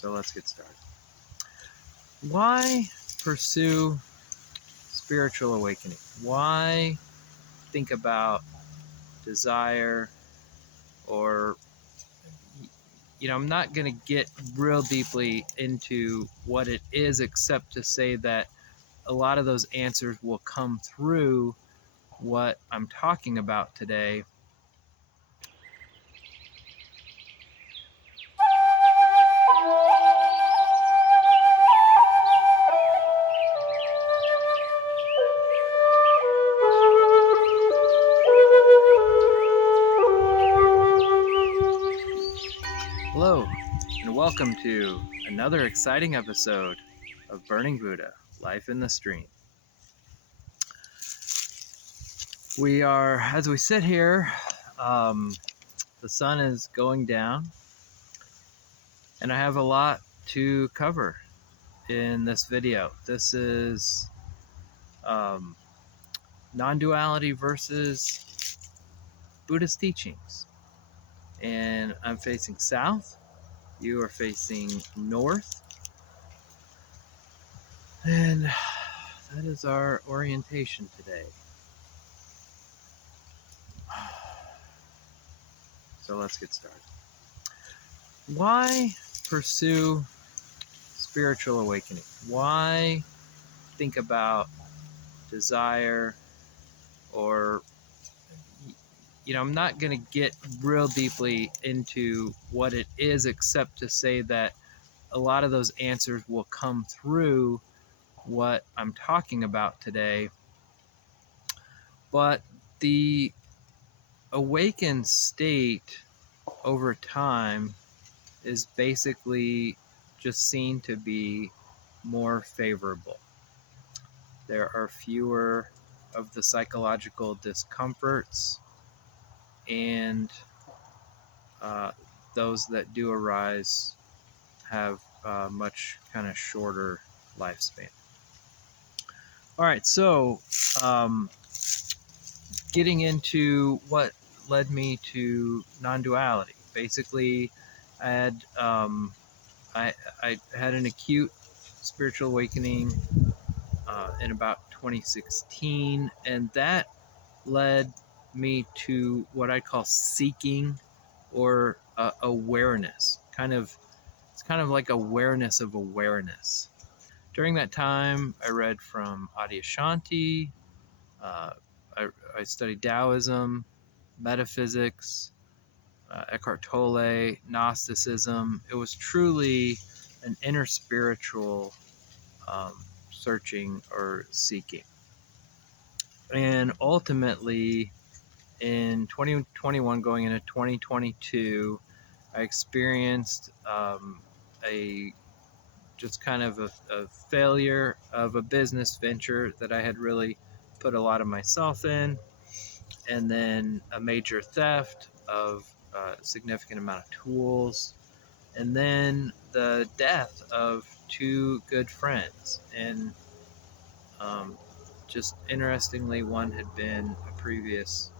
So let's get started. Why pursue spiritual awakening? Why think about desire or, I'm not going to get real deeply into what it is, except to say that a lot of those answers will come through what I'm talking about today. Hello, and welcome to another exciting episode of Burning Buddha, Life in the Stream. We are, as we sit here, the sun is going down, and I have a lot to cover in this video. This is non-duality versus Buddhist teachings. And I'm facing south, you are facing north, and that is our orientation today. So let's get started. Why pursue spiritual awakening? Why think about desire or, I'm not going to get real deeply into what it is, except to say that a lot of those answers will come through what I'm talking about today. But the awakened state over time is basically just seen to be more favorable. There are fewer of the psychological discomforts, and those that do arise have much kind of shorter lifespan. All right, so getting into what led me to non-duality. Basically, I had an acute spiritual awakening in about 2016, and that led me to what I call seeking or awareness. It's kind of like awareness of awareness. During that time, I read from Adyashanti. I studied Taoism, metaphysics, Eckart Tolle, Gnosticism. It was truly an inner spiritual searching or seeking. And ultimately, in 2021 going into 2022, I experienced a just kind of a failure of a business venture that I had really put a lot of myself in, and then a major theft of a significant amount of tools, and then the death of two good friends. And just interestingly, one had been a previous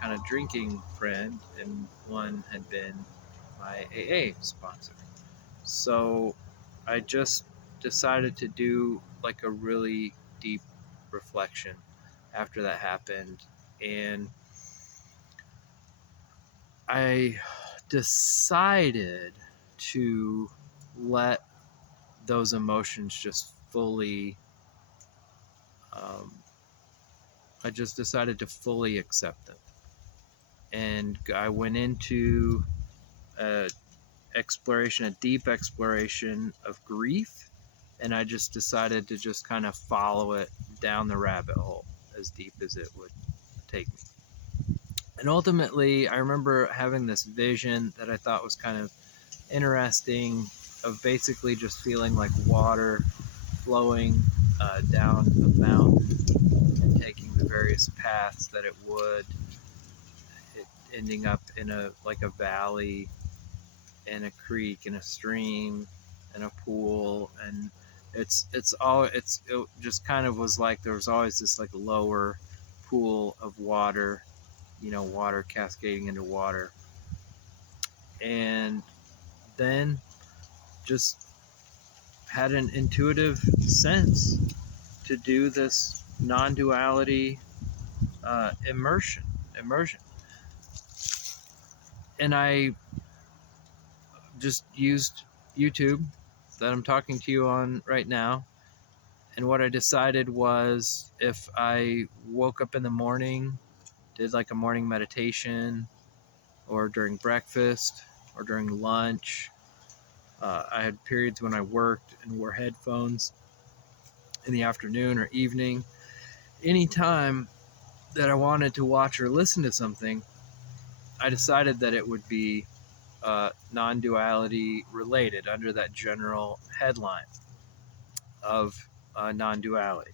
kind of drinking friend, and one had been my AA sponsor. So I just decided to do like a really deep reflection after that happened, and I decided to let those emotions just fully I just decided to fully accept them. And I went into a deep exploration of grief, and I just decided to just kind of follow it down the rabbit hole as deep as it would take me. And ultimately, I remember having this vision that I thought was kind of interesting, of basically just feeling like water flowing down a mountain and taking the various paths that it would, it ending up in a valley, in a creek, in a stream, in a pool. And it just kind of was like there was always this like lower pool of water, water cascading into water. And then just had an intuitive sense to do this non-duality immersion. And I just used YouTube that I'm talking to you on right now. And what I decided was, if I woke up in the morning, did like a morning meditation, or during breakfast, or during lunch, I had periods when I worked and wore headphones in the afternoon or evening. Anytime that I wanted to watch or listen to something, I decided that it would be non-duality related, under that general headline of non-duality.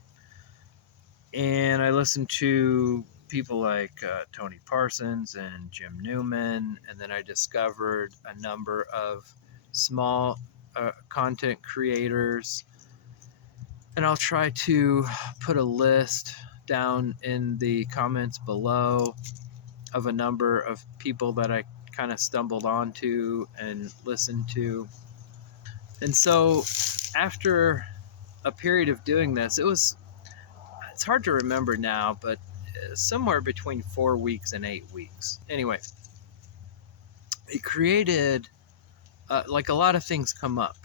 And I listened to people like Tony Parsons and Jim Newman, and then I discovered a number of small content creators. And I'll try to put a list down in the comments below of a number of people that I kind of stumbled onto and listened to. And so after a period of doing this, it's hard to remember now, but somewhere between 4 weeks and 8 weeks. Anyway, it created like a lot of things come up.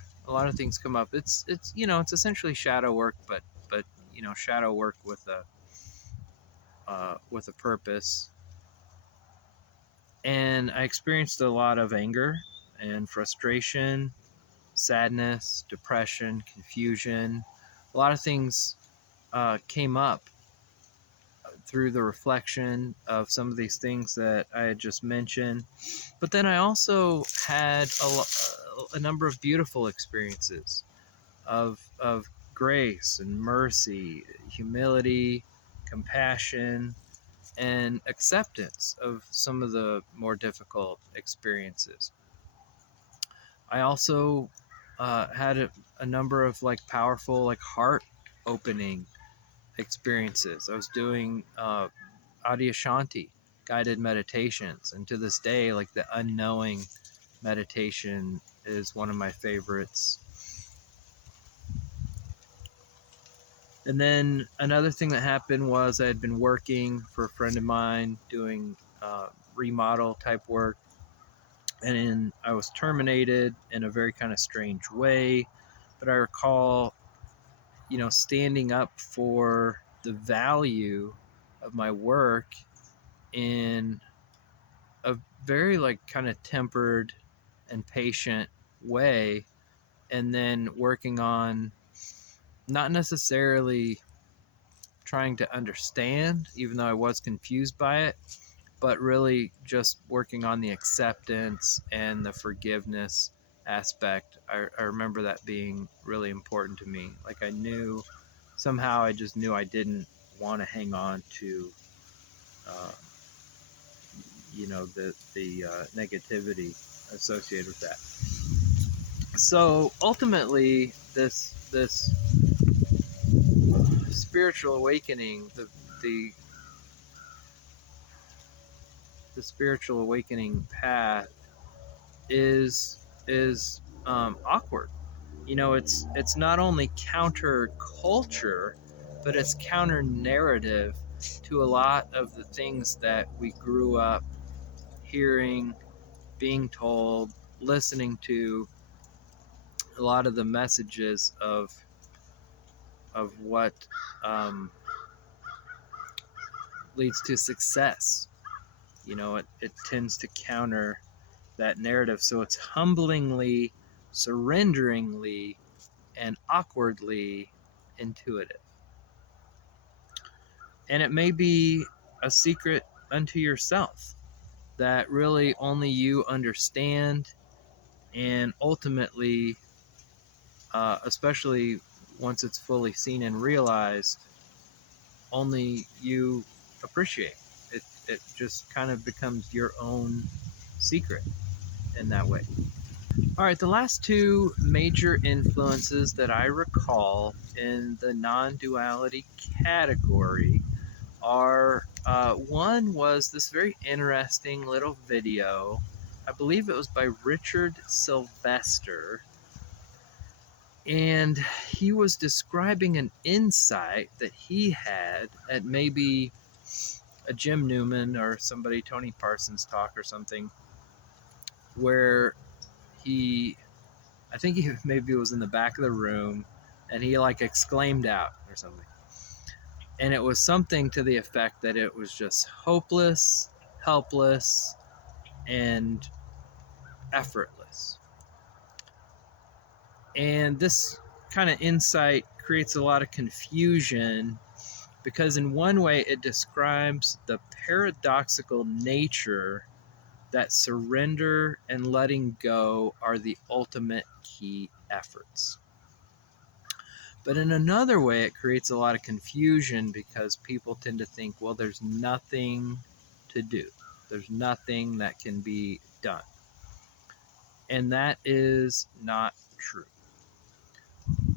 It's it's essentially shadow work, but shadow work with a purpose. And I experienced a lot of anger and frustration, sadness, depression, confusion. A lot of things came up through the reflection of some of these things that I had just mentioned. But then I also had a number of beautiful experiences of grace and mercy, humility, compassion, and acceptance of some of the more difficult experiences. I also had a number of like powerful, like heart opening experiences. I was doing Adyashanti guided meditations, and to this day, like the unknowing meditation is one of my favorites. And then another thing that happened was I had been working for a friend of mine doing remodel type work, and I was terminated in a very kind of strange way. But I recall, standing up for the value of my work in a very like kind of tempered and patient way, and then working on not necessarily trying to understand, even though I was confused by it, but really just working on the acceptance and the forgiveness aspect. I remember that being really important to me. Like I just knew I didn't want to hang on to the negativity associated with that. So ultimately, this spiritual awakening, the spiritual awakening path is awkward. It's not only counter culture, but it's counter narrative to a lot of the things that we grew up hearing, being told, listening to. A lot of the messages of what leads to success. It tends to counter that narrative. So it's humblingly, surrenderingly, and awkwardly intuitive. And it may be a secret unto yourself that really only you understand, and ultimately, especially once it's fully seen and realized, only you appreciate. It just kind of becomes your own secret in that way. All right, the last two major influences that I recall in the non-duality category are one was this very interesting little video. I believe it was by Richard Sylvester, And he was describing an insight that he had at maybe a Jim Newman or somebody, Tony Parsons talk or something, where I think he maybe was in the back of the room and he like exclaimed out or something. And it was something to the effect that it was just hopeless, helpless, and effortless. And this kind of insight creates a lot of confusion because in one way it describes the paradoxical nature that surrender and letting go are the ultimate key efforts. But in another way, it creates a lot of confusion because people tend to think, well, there's nothing to do. There's nothing that can be done. And that is not true.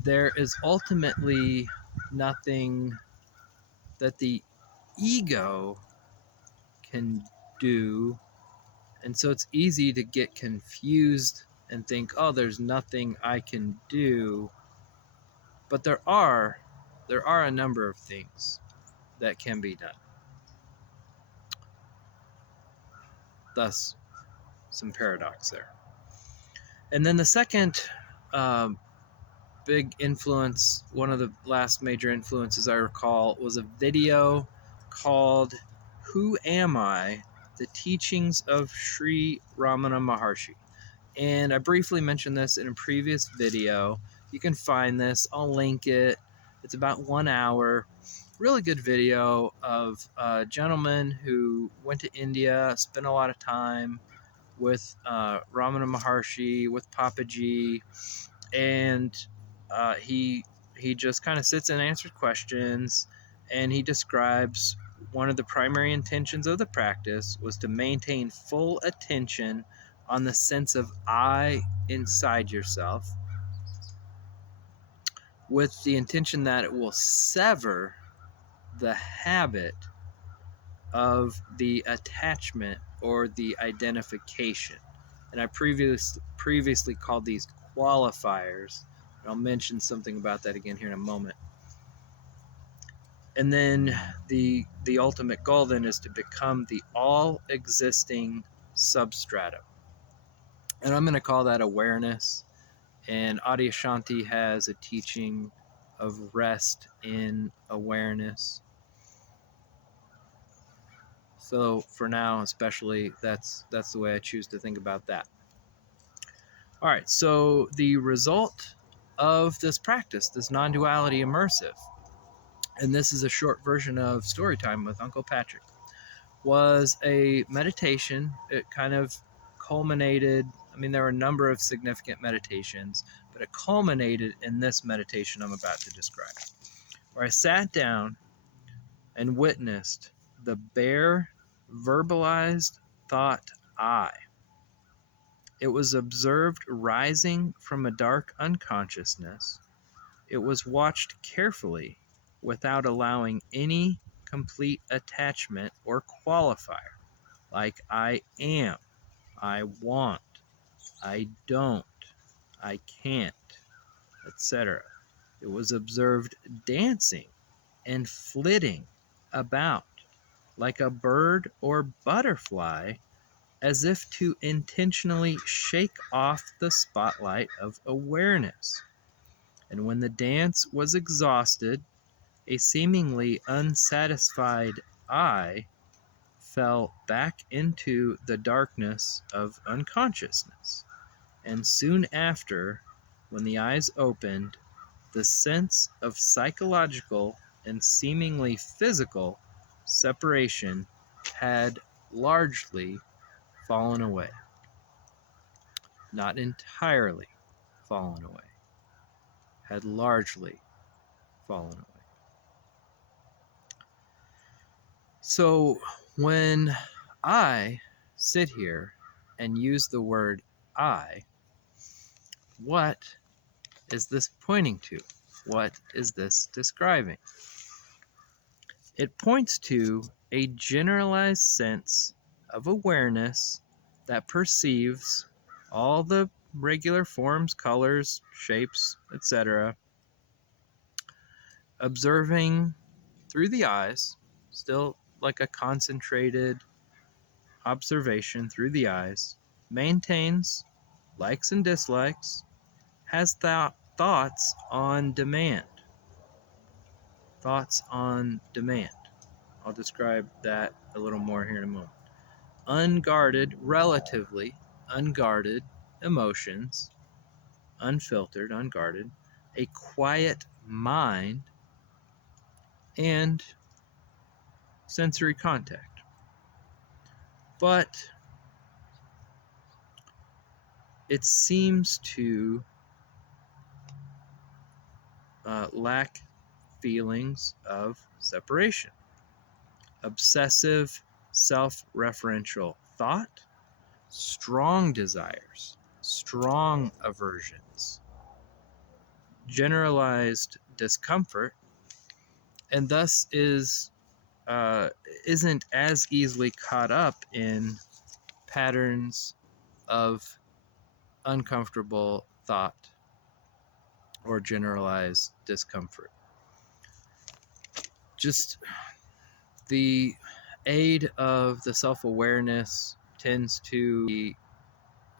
There is ultimately nothing that the ego can do. And so it's easy to get confused and think, oh, there's nothing I can do. But there are a number of things that can be done. Thus, some paradox there. And then the second big influence, one of the last major influences I recall, was a video called Who Am I? The Teachings of Sri Ramana Maharshi. And I briefly mentioned this in a previous video. You can find this, I'll link it. It's about 1 hour. Really good video of a gentleman who went to India, spent a lot of time with Ramana Maharshi, with Papaji, and he just kind of sits and answers questions, and he describes one of the primary intentions of the practice was to maintain full attention on the sense of I inside yourself, with the intention that it will sever the habit of the attachment or the identification. And I previously called these qualifiers. I'll mention something about that again here in a moment. And then the ultimate goal then is to become the all-existing substratum. And I'm going to call that awareness. And Adyashanti has a teaching of rest in awareness. So for now, especially, that's the way I choose to think about that. All right, so the result of this practice, this non-duality immersive, and this is a short version of story time with Uncle Patrick, was a meditation. It kind of culminated, I mean, there were a number of significant meditations, but it culminated in this meditation I'm about to describe, where I sat down and witnessed the bare verbalized thought I. It was observed rising from a dark unconsciousness. It was watched carefully without allowing any complete attachment or qualifier, like I am, I want, I don't, I can't, etc. It was observed dancing and flitting about like a bird or butterfly, as if to intentionally shake off the spotlight of awareness. And when the dance was exhausted, a seemingly unsatisfied I fell back into the darkness of unconsciousness. And soon after, when the eyes opened, the sense of psychological and seemingly physical separation had largely fallen away. Not entirely fallen away. Had largely fallen away. So when I sit here and use the word I, what is this pointing to? What is this describing? It points to a generalized sense of awareness that perceives all the regular forms, colors, shapes, etc. Observing through the eyes, still like a concentrated observation through the eyes, maintains likes and dislikes, has thoughts on demand. Thoughts on demand. I'll describe that a little more here in a moment. Unguarded, relatively unguarded emotions, unfiltered, unguarded, a quiet mind, and sensory contact. But it seems to lack feelings of separation. Obsessive, self-referential thought, strong desires, strong aversions, generalized discomfort, and thus isn't as easily caught up in patterns of uncomfortable thought or generalized discomfort. Just the aid of the self-awareness tends to be,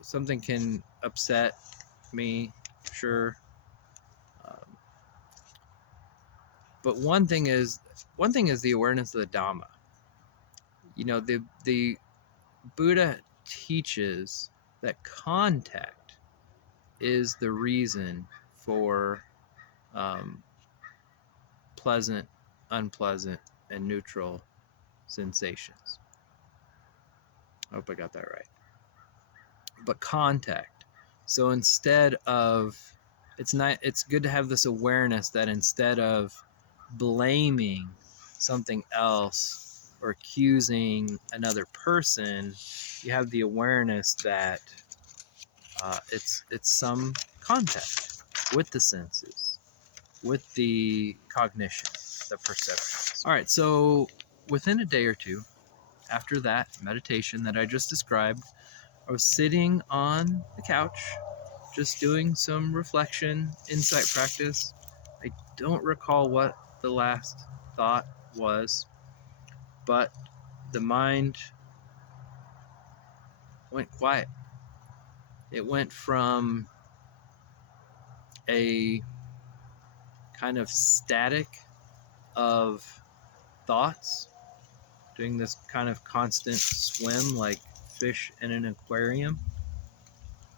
something can upset me, sure, but one thing is the awareness of the dhamma. You know, the Buddha teaches that contact is the reason for pleasant, unpleasant, and neutral sensations. I hope I got that right. But contact. So instead of, it's good to have this awareness that instead of blaming something else or accusing another person, you have the awareness that it's some contact with the senses, with the cognition, the perceptions. All right, so within a day or two after that meditation that I just described, I was sitting on the couch just doing some reflection, insight practice. I don't recall what the last thought was, but the mind went quiet. It went from a kind of static of thoughts, doing this kind of constant swim like fish in an aquarium,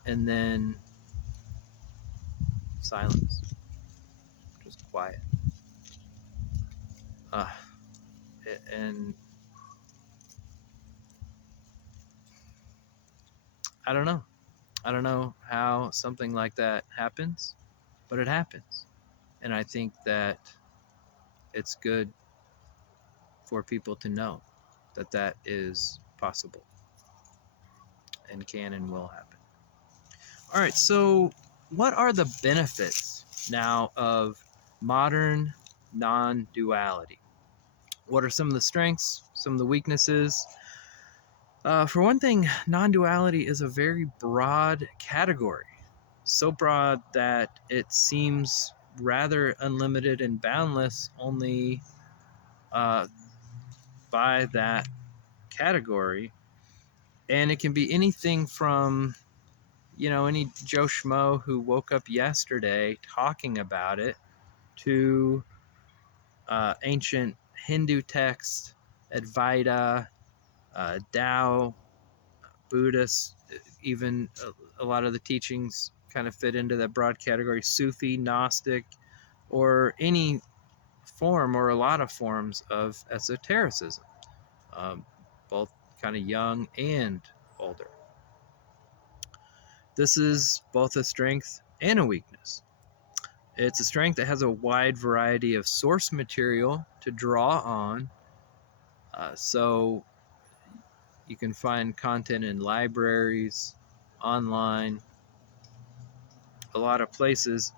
and then silence, just quiet. And I don't know how something like that happens, but it happens. And I think that it's good for people to know that that is possible and can and will happen. All right, so what are the benefits now of modern non-duality? What are some of the strengths, some of the weaknesses? For one thing, non-duality is a very broad category. So broad that it seems rather unlimited and boundless only by that category. And it can be anything from, any Joe Schmo who woke up yesterday talking about it to ancient Hindu texts, Advaita, Tao, Buddhist, even a lot of the teachings kind of fit into that broad category, Sufi, Gnostic, or any form or a lot of forms of esotericism, both kind of young and older. This is both a strength and a weakness. It's a strength that has a wide variety of source material to draw on. So you can find content in libraries, online, a lot of places.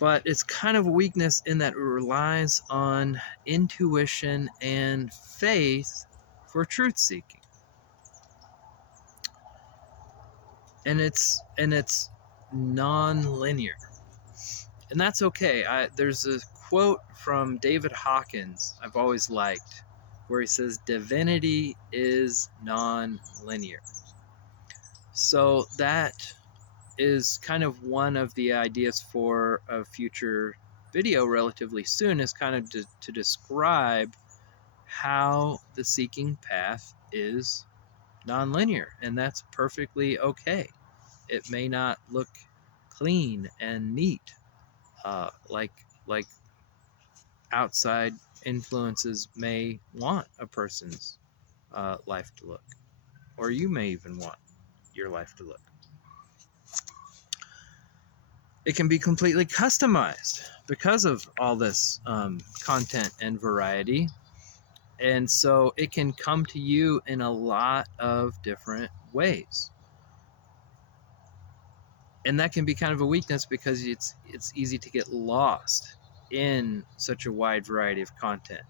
But it's kind of a weakness in that it relies on intuition and faith for truth seeking. and it's non-linear, and that's okay. There's a quote from David Hawkins I've always liked, where he says divinity is non-linear. So that is kind of one of the ideas for a future video relatively soon, is kind of to describe how the seeking path is nonlinear, and that's perfectly okay. It may not look clean and neat, like outside influences may want a person's life to look, or you may even want your life to look. It can be completely customized because of all this content and variety. And so it can come to you in a lot of different ways. And that can be kind of a weakness, because it's easy to get lost in such a wide variety of content.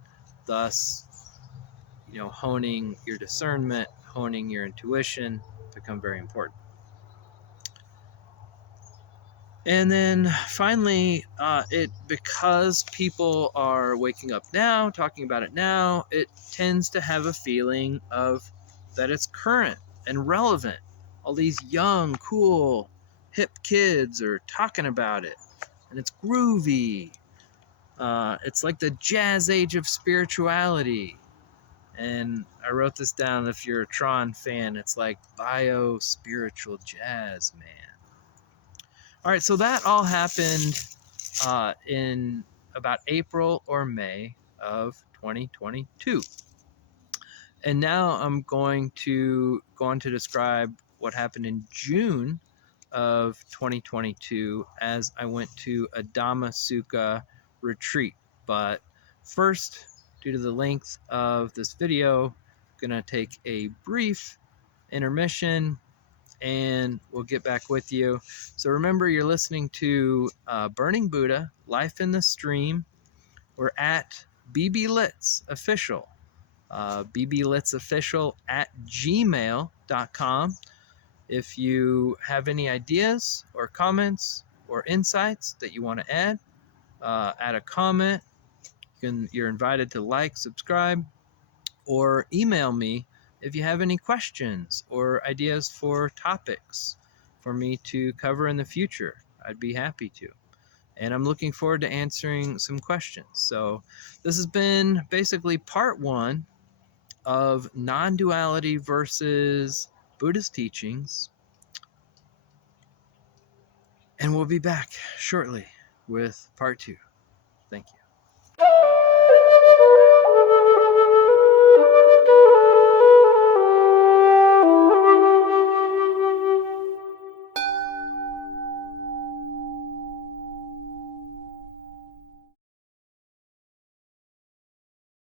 Thus, honing your discernment, honing your intuition become very important. And then finally, because people are waking up now, talking about it now, it tends to have a feeling of that it's current and relevant. All these young, cool, hip kids are talking about it, and it's groovy. It's like the jazz age of spirituality. And I wrote this down. If you're a Tron fan, it's like bio-spiritual jazz, man. All right, so that all happened in about April or May of 2022. And now I'm going to go on to describe what happened in June of 2022 as I went to a Dhamma Sukha retreat. But first, due to the length of this video, I'm going to take a brief intermission, and we'll get back with you. So remember, you're listening to Burning Buddha, Life in the Stream. We're at bblitsofficial, bblitsofficial@gmail.com. If you have any ideas or comments or insights that you want to add a comment. You're invited to like, subscribe, or email me if you have any questions or ideas for topics for me to cover in the future. I'd be happy to. And I'm looking forward to answering some questions. So this has been basically part one of non-duality versus Buddhist teachings. And we'll be back shortly with part two. Thank you.